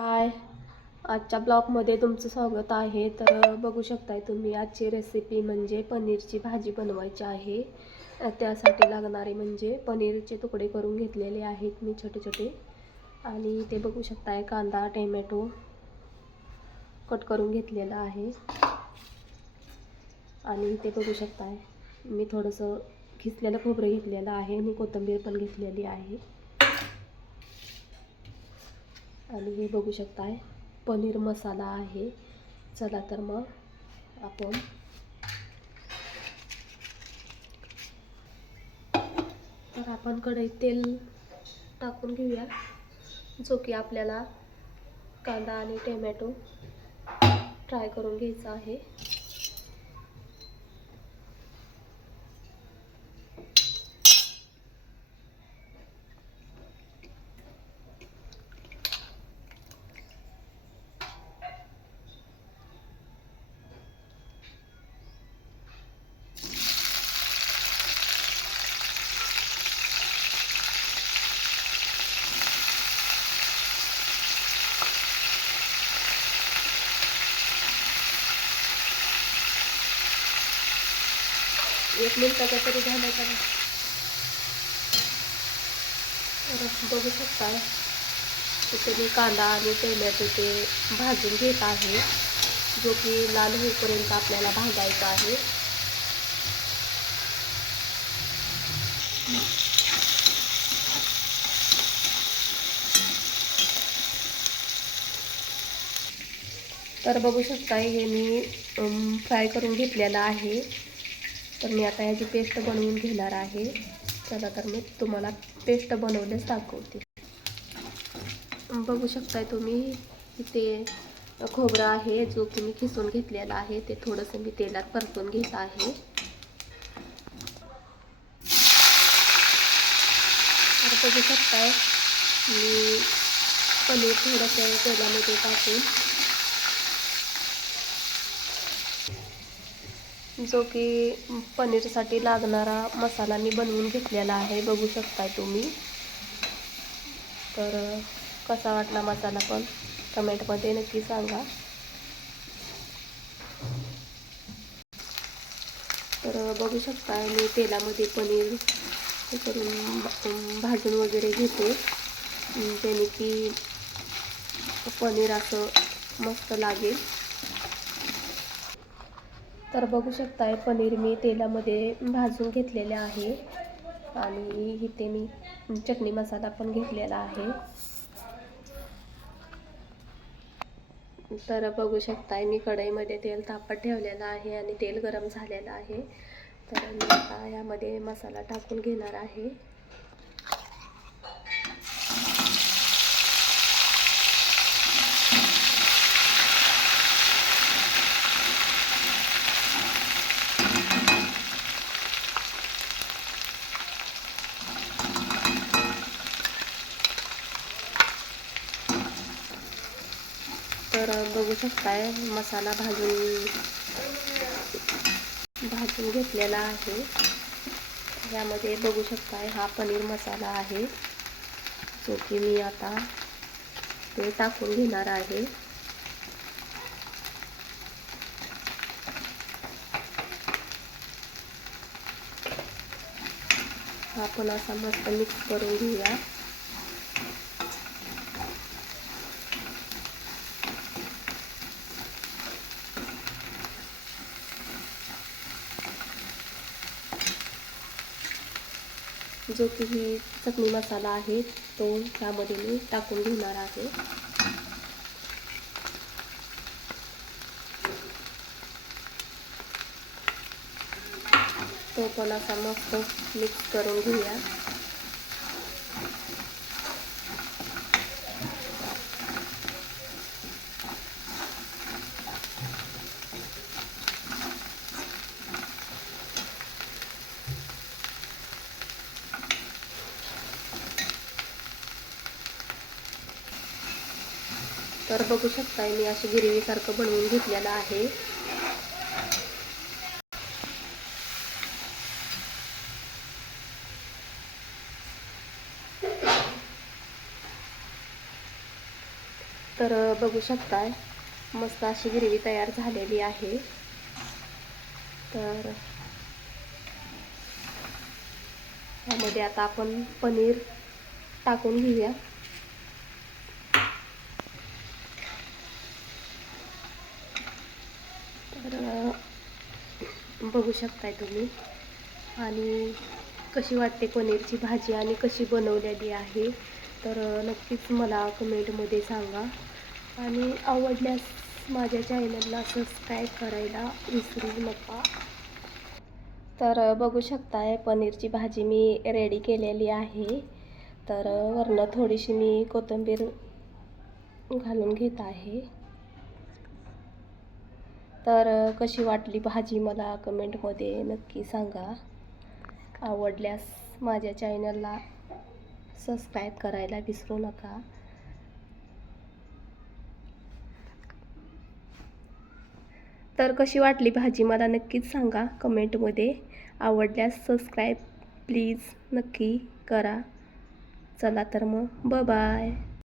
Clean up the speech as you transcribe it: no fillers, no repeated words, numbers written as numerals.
हाय, आजच्या ब्लॉगमध्ये तुमचं स्वागत आहे. तर बघू शकताय तुम्ही आजची रेसिपी म्हणजे पनीरची भाजी बनवायची आहे. त्यासाठी लागणारे म्हणजे पनीरचे तुकडे करून घेतलेले आहेत मी छोटे छोटे. आणि ते बघू शकताय कांदा टोमॅटो कट करून घेतलेला आहे. आणि ते बघू शकताय मी थोडंसं खिसलेलं खोबरं घेतलेलं आहे आणि कोथिंबीर पण घेतलेली आहे. आणि हे बघू शकताय पनीर मसाला आहे. चला तर मग आपण कढईत तेल टाकून घेऊया, जो की आपल्याला कांदा आणि टोमॅटो फ्राय करून घ्यायचा आहे. एक मिनिटाचा तरी घालायचा नाही. बघू शकता तिथे मी कांदा आणि टोमॅटो ते भाजून घेत आहे, जो की लाल होईपर्यंत आपल्याला भाजायचा आहे. तर बघू शकता हे मी फ्राय करून घेतलेलं आहे. तर मी आता याची पेस्ट बनवून घेणार आहे. चला तर मी तुम्हाला पेस्ट बनवलेच दाखवते. बघू शकताय तुम्ही इथे खोबरं आहे, जो की मी खिसून घेतलेला आहे. ते थोडंसं मी तेलात परतून घेत आहे. तर बघू शकताय मी पनीर थोडंसं तेलामध्ये टाकून, जो की पनीरसाठी लागणारा मसाला मी बनवून घेतलेला आहे. बघू शकताय तुम्ही. तर कसा वाटला मसाला पण कमेंटमध्ये नक्की सांगा. तर बघू शकताय मी तेलामध्ये पनीर हे करून भाजून वगैरे घेते, त्याने की पनीर असं मस्त लागेल. तर बघू शकताय पनीर मी तेलामध्ये भाजून घेतलेले आहे. आणि इथे मी चटणी मसाला पण घेतलेला आहे. तर बघू शकताय मी कढईमध्ये तेल तापत ठेवलेलं आहे आणि तेल गरम झालेलं आहे. तर मी आता यामध्ये मसाला टाकून घेणार आहे. तर बघू शकताय मसाला भाजून घेतलेला आहे. यामध्ये बघू शकताय हा पनीर मसाला आहे, जो की मी आता ते टाकून घेणार आहे. आपण असा मस्त मिक्स करून घेऊया. जो की ही चटणी मसाला आहे तो त्यामध्ये मी टाकून घेणार आहे. तो पण असा मस्त मिक्स करून घेऊया. तर बघू शकताय मी अशी गिरवीसारखं बनवून घेतलेलं आहे. तर बघू शकताय मस्त अशी ग्रेव्ही तयार झालेली आहे. तर यामध्ये आता आपण पनीर टाकून घेऊया. तर बघू शकताय तुम्ही. आणि कशी वाटते पनीरची भाजी आणि कशी बनवलेली आहे तर नक्कीच मला कमेंटमध्ये सांगा. आणि आवडल्यास माझ्या चॅनलला सबस्क्राईब करायला विसरू नका. तर बघू शकताय पनीरची भाजी मी रेडी केलेली आहे. तर वरनं थोडीशी मी कोथिंबीर घालून घेत आहे. तर कशी वाटली भाजी मला कमेंटमध्ये नक्की सांगा. आवडल्यास माझ्या चॅनलला सबस्क्राईब करायला विसरू नका. तर कशी वाटली भाजी मला नक्कीच सांगा कमेंटमध्ये. आवडल्यास सबस्क्राईब प्लीज नक्की करा. चला तर मग बाय.